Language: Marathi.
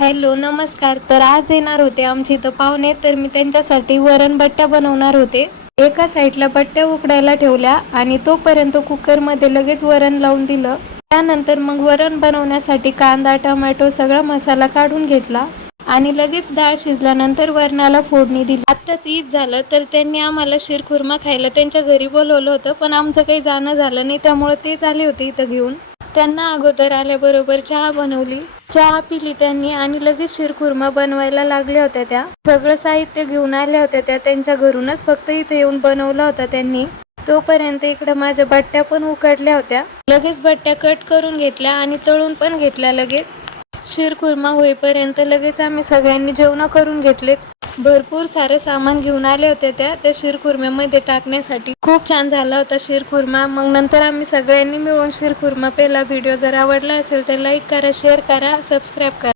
हॅलो नमस्कार. तर आज येणार होते आमच्या इथं पाहुणे, तर मी त्यांच्यासाठी वरण बट्ट्या बनवणार होते. एका साईडला बट्ट्या उकडायला ठेवल्या आणि तोपर्यंत कुकरमध्ये लगेच वरण लावून दिलं. त्यानंतर मग वरण बनवण्यासाठी कांदा टोमॅटो सगळा मसाला काढून घेतला आणि लगेच डाळ शिजल्यानंतर वरणाला फोडणी दिली. आत्ताच ईद झालं तर त्यांनी आम्हाला शिरखुर्मा खायला त्यांच्या घरी बोलवलं होतं, पण आमचं काही जाणं झालं नाही, त्यामुळे तेच आले होते इथं घेऊन. त्यांना अगोदर आल्याबरोबर चहा बनवली, चहा पिली त्यांनी आणि लगेच शिरखुर्मा बनवायला लागल्या होत्या. त्या सगळं साहित्य घेऊन आल्या होत्या, त्या त्यांच्या घरूनच फक्त इथे येऊन बनवला होता त्यांनी. तोपर्यंत इकडे माझ्या बट्ट्या पण उकडल्या होत्या. लगेच बट्ट्या कट करून घेतल्या आणि तळून पण घेतल्या. लगेच शिरखुर्मा होईपर्यंत लगेच आम्ही सगळ्यांनी जेवण करून घेतले. भरपूर सारं सामान घेऊन आले होते त्या शिरखुर्म्यामध्ये टाकण्यासाठी. खूप छान झाला होता शिरखुर्मा. मग नंतर आम्ही सगळ्यांनी मिळून शिरखुर्मा पेला. व्हिडिओ जर आवडला असेल तर लाईक करा, शेअर करा, सबस्क्राईब करा.